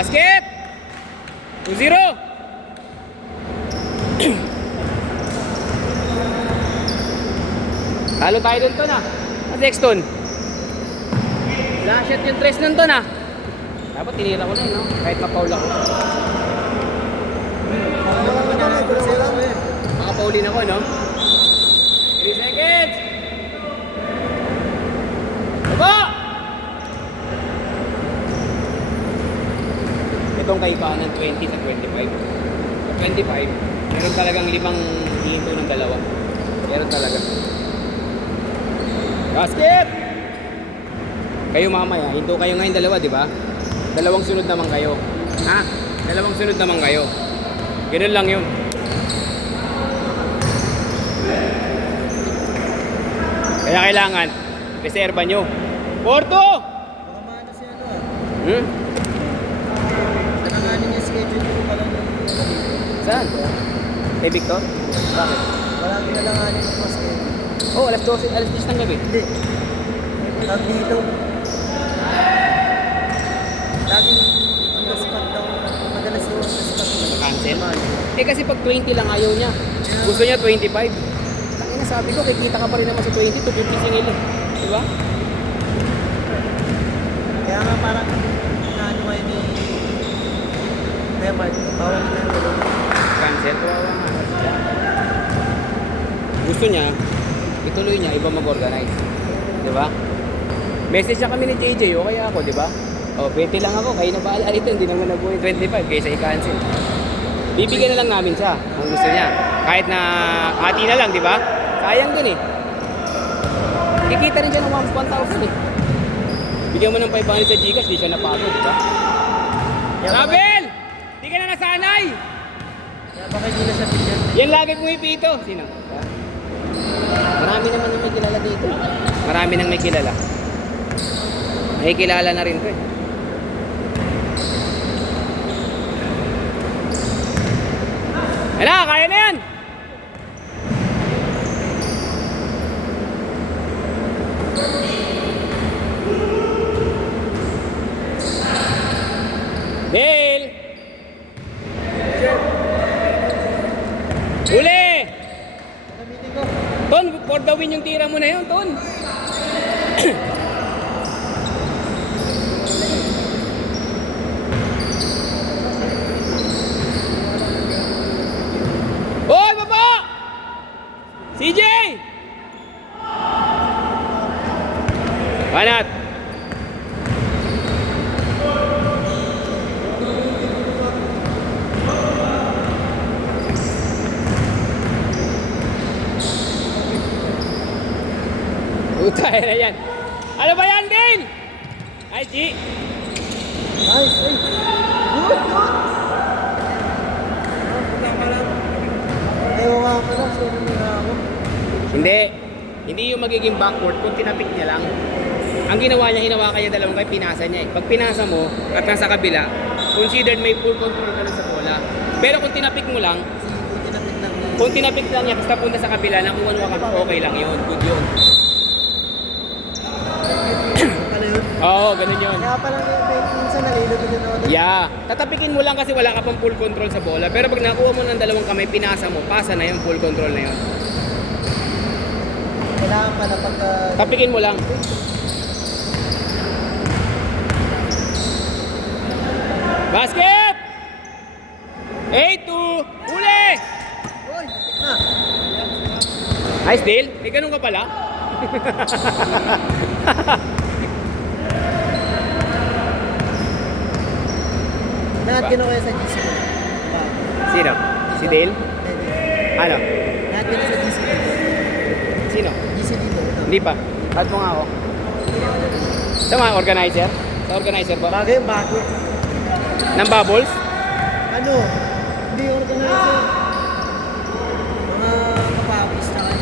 Basket! 2-0! Halo tayo dun to na. Sexton. Last shot yung tres nun to na. Dapat tinira ko na yun, no? Kahit mapaul ako. Makapaulin ako, no? 3 seconds! Baba! Itong kay Kanan 20 sa 25. Sa 25, meron talagang 5 hinto ng dalawa. Meron talaga. Basket! Kayo mamaya, hinto kayo ngayon dalawa, di ba? Dalawang sunod naman kayo. Ha? Dalawang sunod naman kayo. Ganun lang yun. Kaya kailangan, reserva nyo. Porto! Baka maano si ano ah. Nananganin niya schedule ko pala ng Saan? Kay Victor? Bakit? walang kinalanganin ng mas schedule. Oh, alas 12, alas 10 ng gabi. Hindi. Tag dito. Laging on the spot daw. Madalas yung on the spot. Cancel? Eh kasi pag 20 lang ayaw niya. Gusto niya 25. Tangina, sabi ko, kikita ka pa rin naman sa 20 to 50 singil. Di ba? Kaya nga parang ano kayo ni Kuya Mark, bawal na yung tulog. Cancel? Kawawa nga. Gusto niya, ituloy niya, iba mag-organize. Di ba? Message niya kami ni JJ, o kaya ako, di ba? O, 20 lang ako, kayo na bahala ito, hindi naman nabuhay 25, kaysa i-cancel. Bibigyan na lang namin siya, kung gusto niya. Kahit na hati na lang, di ba? Sayang dun eh. Kikita rin siya ng 1,000 eh. Bigyan mo ng 500 sa Gcash, di siya napagod, di ba? Rabel! Di ka na nasanay! Kaya baka hindi na siya bigyan. Yan lagi pumipito. Sino? Marami naman yung may kilala dito. Marami nang may kilala. May kilala na rin ko eh. Hala, kaya na yan! Dale! Uli! Gamitin ko. Ton, for the win yung tira mo na yun, Ton. Hoy, baba! CJ! Banat! Utay na yan. Ano ba yan, Dale? Ay, G. Nice, ay. Good, good. Ayaw nga pala, sorry na ako. Hindi. Hindi yung magiging backward kung tinapik niya lang. Ang ginawa niya, hinawakan niya dalawang kay pinasa niya eh. Pag pinasa mo at nasa kabila, considered may full control ka na sa bola. Pero kung tinapik mo lang, kung tinapik lang niya, tapos napunta sa kabila, nakuha ka, okay lang yun. Good yun. Pala yun. Oo, ganun yun. Kaya pala minsan nalilito din ako. Yeah. Tatapikin mo lang kasi wala ka pang full control sa bola. Pero pag nakuha mo ng dalawang kamay, pinasa mo, pasa na yun, full control na yun. Kailangan pala pagka... Tapikin mo lang. Basket! 8-2! Uli! Uy, tik na. Nice deal. May ganun ka pala. Lahat kinuha sa GC ko. Sino? Si Dale? Ano? Lahat kinuha sa GC ko. Sino? GC dito. Ito. Hindi pa. Cut mo nga ako. Sa mga organizer? Sa organizer ba? Bagay yung bago. Ng bubbles? Ano? Hindi organizer. Mga kapapis na kayo.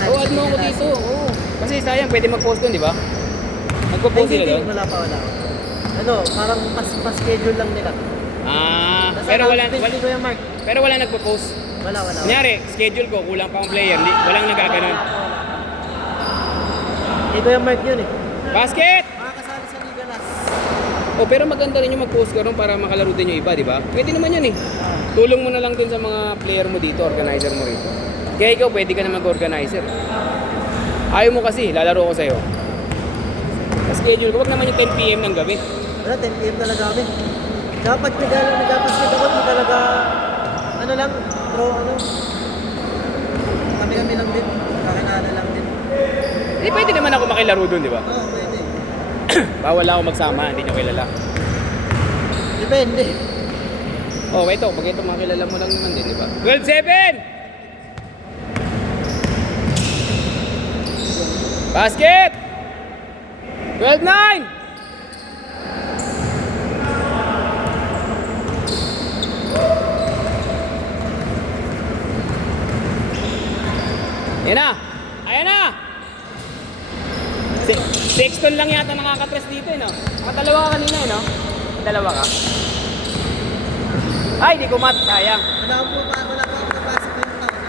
Oo, add mo ako dito. Oo. Kasi sayang, pwede mag-post dun, di ba? Nagpo-post sila doon? Wala pa. Ano, parang pas-schedule lang nila. Ah, Nasa pero wala, announcement ni Kuya Mark. pero wala nagpo-post. Wala. Kunyari, schedule ko, kulang pa ang player, walang nagaganon. Ni Kuya Mark yun eh. Basket! Makakasali sa Liga Las. O pero maganda rin yung mag-post ka ron para makalaro din yung iba, di ba? Pwede naman yan eh. Tulong mo na lang dun sa mga player mo dito, organizer mo rito. Kaya ikaw, pwede ka na mag-organizer. Ayaw mo kasi, lalaro ko sa'yo. Schedule ko, wag naman yung 10 PM ng gabi. Wala, 10 PM talaga kami. Tsaka pag nag-basket ako, di talaga, ano lang, kami-kami lang din. Kakinala lang din. Hindi, pwede naman ako makilaro dun, di ba? Oo, pwede. Bawal ako magsama, hindi nyo kilala. Depende. Oh, ito, pag ito makilala mo lang naman din, di ba? 12-7! Basket! 12-9! Ayan na! Ayan na! Sexton lang yata nakakatres dito eh, no? Nakadalawa ka kanina eh, no? Dalawa ka? Ay, di ko mat, sayang. Wala po ako napasok yung taon.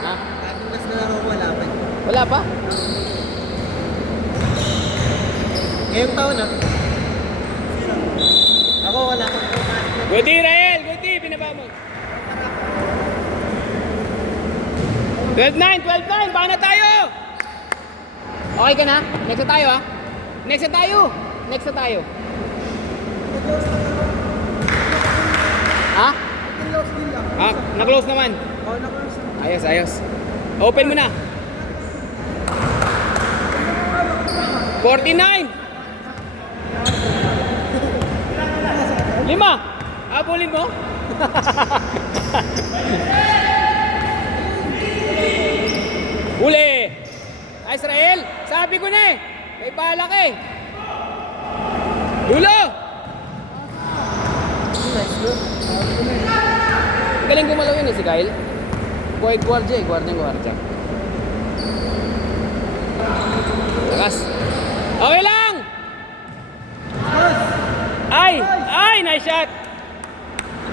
Ha? Ating last na lang ako, wala pa. Wala pa? Ngayong taon na. Ako wala pa. Good day, Rael! Good day! Binaba mo. 12-9! 12-9! Baka na tayo! Okay ka na? Next na tayo, ha? Next na tayo! Next na tayo. Ha? Ah, na-close naman. Oo, na-close. Ayos, ayos. Open mo na. 49! 5! Abulin mo? Uli! Ay, Israel! Sabi ko na eh! May balak eh! Dulo! Nice, good. Galing gumalaw yun eh si Kyle. Buhay gwardiya eh, gwardiya. Lakas. Okay lang! Ay! Ay! Nice shot!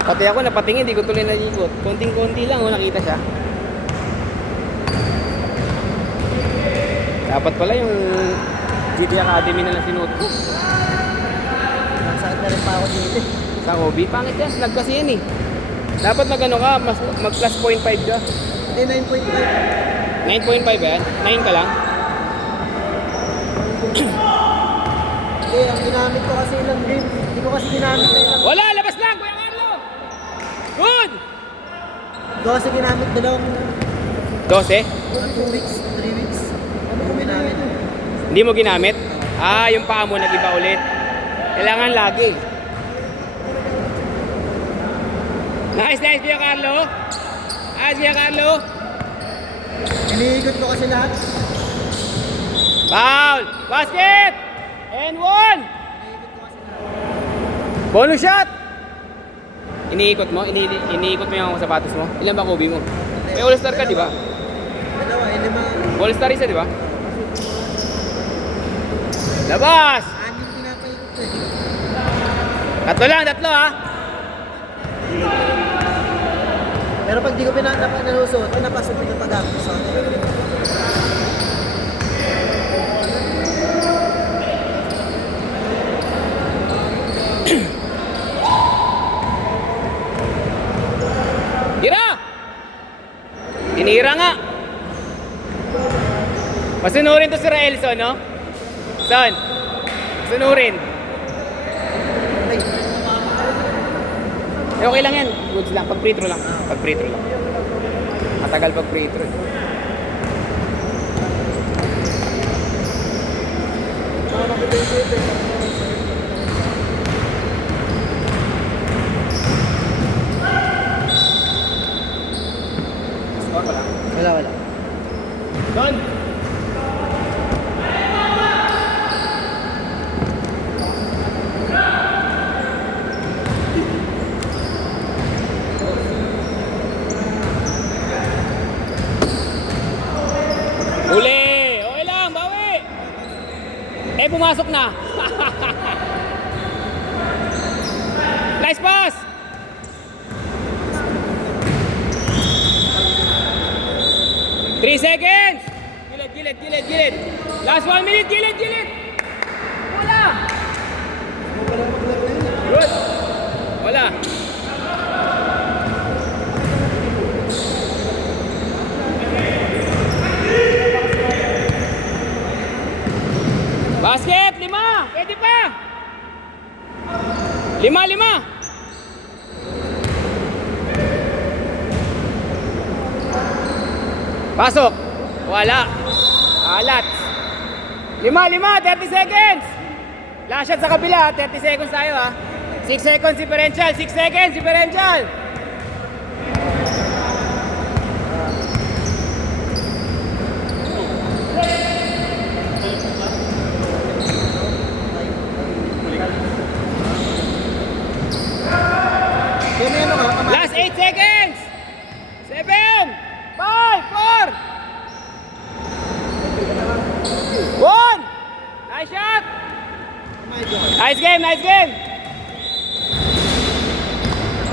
Pati ako napatingin, di ko tuloy nalikot. Konting-konti lang, nakita siya. Dapat pala yung GT Academy na lang sinuot ko. Nasaan na rin pa ako dito. Sa hobby, pangit yan. Snag kasi yan eh. Dapat mag-ano ka, mag plus 0.5 ka. Hindi, 9.5. 9.5 ba yan? 9 ka lang? Hindi, ang ginamit ko kasi ilang game. Hindi ko kasi ginamit na ilang. Wala! Labas lang! Kuya Carlo! Good! Hindi ko kasi ginamit dalawang 12? 2 weeks, 3 weeks. Ano ko ginamit? Hindi mo ginamit? Ah, yung paa mo nag-iba ulit. Kailangan lagi. Nice, nice, Kuya Carlo. Nice, Kuya Carlo. Iniikot ko kasi lahat. Foul! Basket! And 1! Bonus shot! Iniikot mo? Iniikot mo yung sapatos mo? Ilan ba kubi mo? May all-star ka, di ba? Dalawa, 5. All-star isa, di ba? Labas! 6 pinapaikot ko eh. Tatlo lang, tatlo ha? Pero pag di ko nalusot, napasok ko yung pag-ako sa akin. Tira! Tinira nga! Masunurin to si Raelson, no? Son? Masunurin. Eh, okay lang yan. Goods lang. Pag free throw lang. Pag free throw lang. Matagal pag free throw. Score pa lang. Wala. Don! Uli! Okay lang, bawi! Eh, pumasok na! Nice pass! Three seconds! Gilid! Last 1 minute, gilid! Wala! Good. Wala. Basket, 5. Pwede pa. 5. Pasok. Wala. Alat. 5, 30 seconds. Last shot sa kabila, 30 seconds tayo ha. 6 seconds differential, 6 seconds differential. Kaya may ano ka, kamay. Last 8 seconds. 7, 5, 4, 1. Nice shot. Kamay doon. Nice game, nice game.